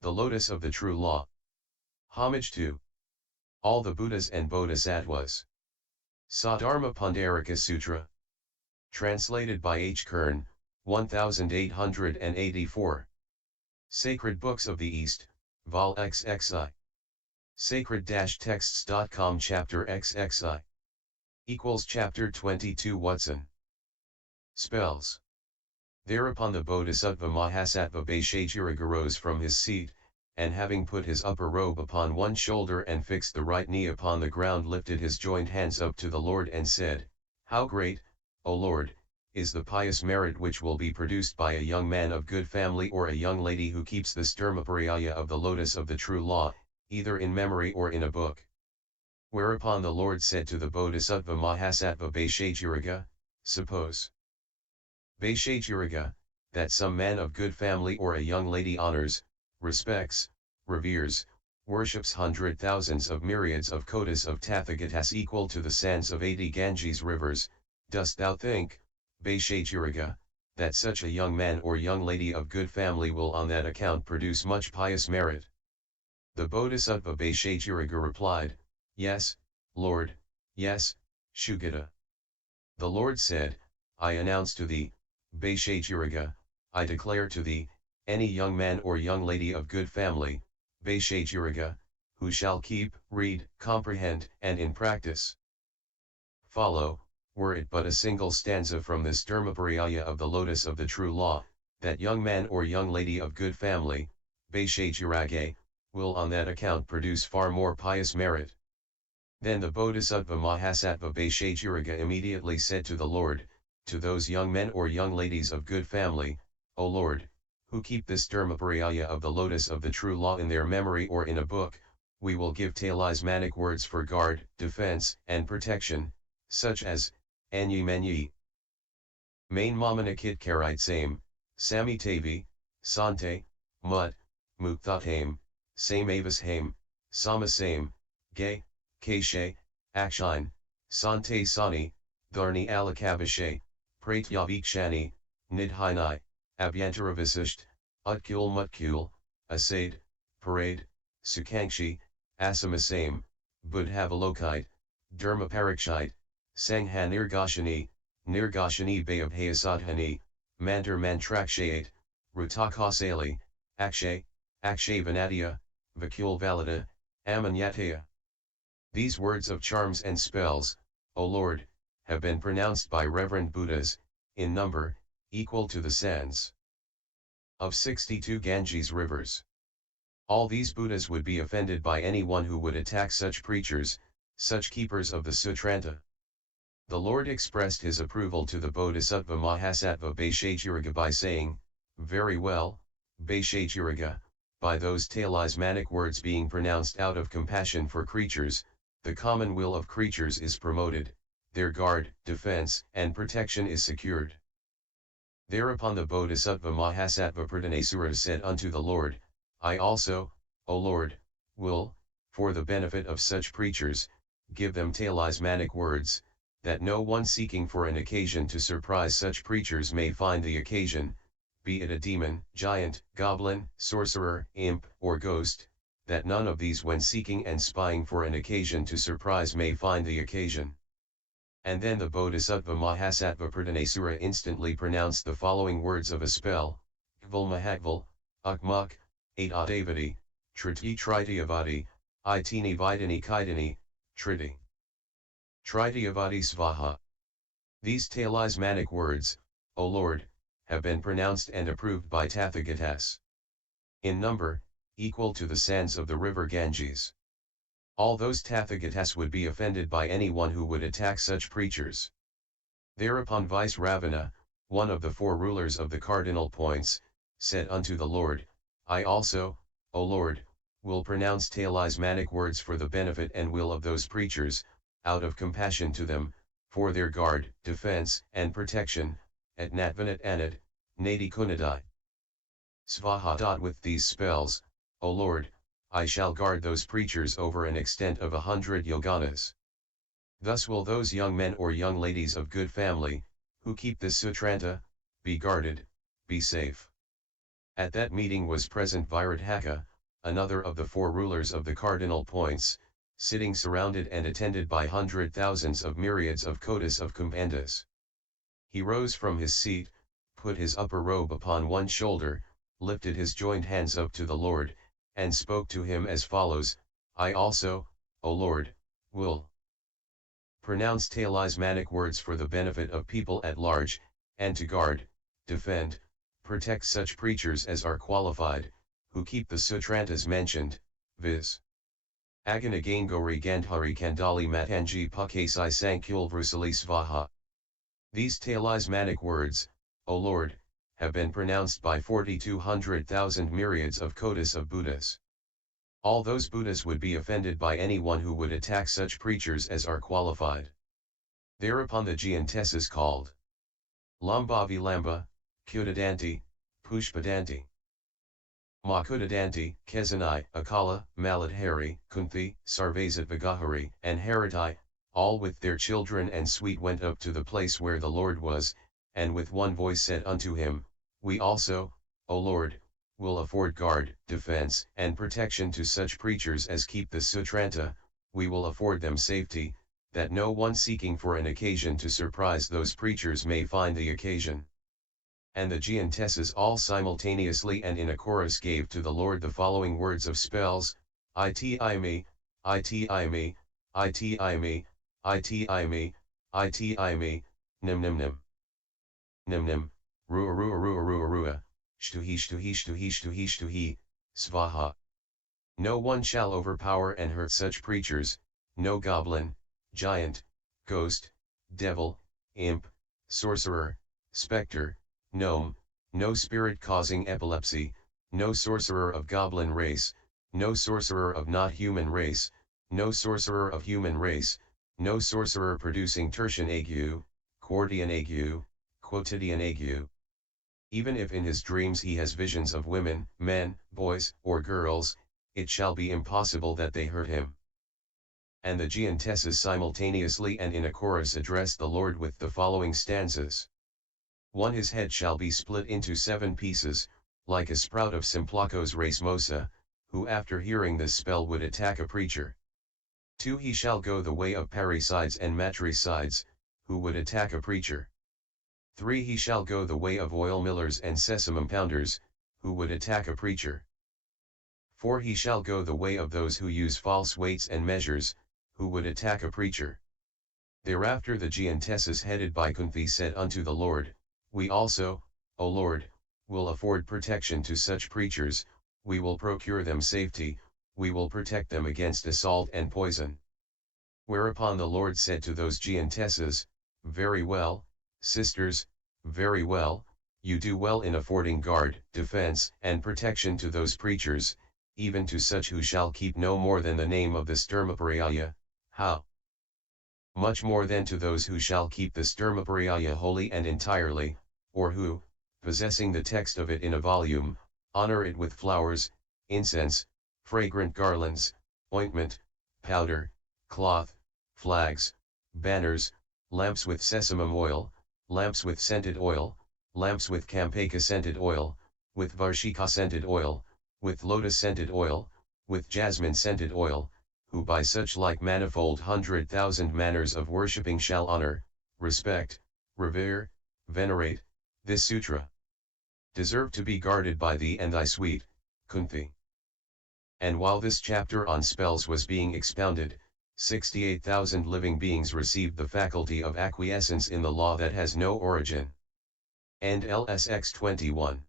the lotus of the true law. Homage to all the Buddhas and Bodhisattvas. Dharmaparyaya Sutra. Translated by H. Kern, 1884. Sacred Books of the East, Vol. XXI. Sacred-texts.com Chapter XXI. Equals Chapter 22 Watson. Spells. Thereupon the Bodhisattva Mahasattva Bhaishagyaraga rose from his seat, and having put his upper robe upon one shoulder and fixed the right knee upon the ground, lifted his joined hands up to the Lord and said, "How great, O Lord, is the pious merit which will be produced by a young man of good family or a young lady who keeps this Dharmaparyaya of the lotus of the true law, either in memory or in a book." Whereupon the Lord said to the Bodhisattva Mahasattva Bhaishagyaraga, "Suppose, Bhaishagyaraga, that some man of good family or a young lady honors, respects, reveres, worships thousands of myriads of kotis of Tathagatas equal to the sands of 80 Ganges rivers. Dost thou think, Bhaishagyaraga, that such a young man or young lady of good family will on that account produce much pious merit?" The Bodhisattva Bhaishagyaraga replied, "Yes, Lord, yes, Sugata." The Lord said, "I announce to thee, Bhaishagyaraga, I declare to thee, any young man or young lady of good family, Bhaishagyaraga, who shall keep, read, comprehend, and in practice follow, were it but a single stanza from this Dharmaparyaya of the lotus of the true law, that young man or young lady of good family, Bhaishagyarag-a, will on that account produce far more pious merit." Then the Bodhisattva Mahasattva Bhaishagyaraga immediately said to the Lord, "To those young men or young ladies of good family, O Lord, who keep this Dharmaparyaya of the lotus of the true law in their memory or in a book, we will give talismanic words for guard, defense, and protection, such as, Anyi Menyi, Main Mamanakit Karite Same, Samitavi, Sante, Mut, Mukthathame, Same Avis Hame, Sama Same, Gay, Keshe, Akshine, Sante Sani, Dharni Alakavashe, Pratyavikshani, Nidhinai, Abhyantaravasisht, Utkul Mutkul, Asade, Parade, Sukhankshi, Asamasame, Buddhavalokite, Dharmaparakshite, Sangha Nirgashani, Nirgashani Bayabhayasadhani, Mantar Mantrakshayate, Rutakasali, Akshay, Akshay Vanadya, Vakul Valida, Amanyataya. These words of charms and spells, O Lord, have been pronounced by reverend Buddhas, in number, equal to the sands of 62 Ganges rivers. All these Buddhas would be offended by anyone who would attack such preachers, such keepers of the Sutranta. The Lord expressed his approval to the Bodhisattva Mahasattva Bhaishagyaraga by saying, "Very well, Bhaishagyaraga, by those talismanic words being pronounced out of compassion for creatures, the common will of creatures is promoted, their guard, defense, and protection is secured." Thereupon the Bodhisattva Mahasattva Pradhanasura said unto the Lord, "I also, O Lord, will, for the benefit of such preachers, give them talismanic words, that no one seeking for an occasion to surprise such preachers may find the occasion, be it a demon, giant, goblin, sorcerer, imp, or ghost, that none of these when seeking and spying for an occasion to surprise may find the occasion." And then the Bodhisattva Mahasattva Pradhanasura instantly pronounced the following words of a spell: Gval Mahagval, Ukmuk, Adavati, Triti Tritiyavati, Itini Vidani Kaidani, Triti Tritiyavati Svaha. These talismanic words, O Lord, have been pronounced and approved by Tathagatas. In number, equal to the sands of the river Ganges. All those Tathagatas would be offended by anyone who would attack such preachers. Thereupon Vice-Ravana, one of the four rulers of the cardinal points, said unto the Lord, "I also, O Lord, will pronounce talismanic words for the benefit and will of those preachers, out of compassion to them, for their guard, defense, and protection, at Natvanat Anad, Nadi Kunadai. Svaha. With these spells, O Lord, I shall guard those preachers over an extent of 100 yoganas. Thus will those young men or young ladies of good family, who keep this sutranta, be guarded, be safe. At that meeting was present Viradhaka, another of the four rulers of the cardinal points, sitting surrounded and attended by thousands of myriads of kotis of Kumbandas. He rose from his seat, put his upper robe upon one shoulder, lifted his joined hands up to the Lord, and spoke to him as follows: I also, O Lord, will pronounce talismanic words for the benefit of people at large, and to guard, defend, protect such preachers as are qualified, who keep the sutrantas mentioned, viz. Aganagangori Gandhari Kandali Matanji Pakasai Sankul Vrusali Svaha. These talismanic words, O Lord, have been pronounced by 4,200,000 myriads of kotis of Buddhas. All those Buddhas would be offended by anyone who would attack such preachers as are qualified. Thereupon the giantesses called Lambavi Lamba, Kudadanti, Pushpadanti, Makudadanti, Kezanai, Akala, Maladhari, Kunthi, Sarvasat and Haritai, all with their children and suite went up to the place where the Lord was, and with one voice said unto him, We also, O Lord, will afford guard, defense, and protection to such preachers as keep the sutranta, we will afford them safety, that no one seeking for an occasion to surprise those preachers may find the occasion. And the giantesses all simultaneously and in a chorus gave to the Lord the following words of spells: Iti me, Iti me, Iti me, Iti me, Iti me, Nim Nim Nim. Nim Nim, Rua Rua Rua Rua Rua, Shtuhi Shtuhi Shtuhi Shtuhi Shtuhi, Svaha. No one shall overpower and hurt such preachers, no goblin, giant, ghost, devil, imp, sorcerer, spectre, gnome, no spirit causing epilepsy, no sorcerer of goblin race, no sorcerer of not human race, no sorcerer of human race, no sorcerer producing tertian ague, quartian ague, quotidian ague. Even if in his dreams he has visions of women, men, boys, or girls, it shall be impossible that they hurt him. And the giantesses simultaneously and in a chorus addressed the Lord with the following stanzas. 1. His head shall be split into 7 pieces, like a sprout of Simplacos racemosa, who after hearing this spell would attack a preacher. 2. He shall go the way of parricides and matricides, who would attack a preacher. 3. He shall go the way of oil millers and sesamum pounders, who would attack a preacher. 4. He shall go the way of those who use false weights and measures, who would attack a preacher. Thereafter the giantesses headed by Kunthi said unto the Lord, We also, O Lord, will afford protection to such preachers, we will procure them safety, we will protect them against assault and poison. Whereupon the Lord said to those giantesses, Very well, sisters, very well, you do well in affording guard, defense, and protection to those preachers, even to such who shall keep no more than the name of the Dharmaparyaya. How much more than to those who shall keep the Dharmaparyaya wholly and entirely, or who, possessing the text of it in a volume, honor it with flowers, incense, fragrant garlands, ointment, powder, cloth, flags, banners, lamps with sesamum oil, lamps with scented oil, lamps with campaka scented oil, with varshika scented oil, with lotus scented oil, with jasmine scented oil, who by such like manifold 100,000 manners of worshipping shall honor, respect, revere, venerate, this sutra. Deserve to be guarded by thee and thy suite, Kunthi. And while this chapter on spells was being expounded, 68,000 living beings received the faculty of acquiescence in the law that has no origin. And LSX 21.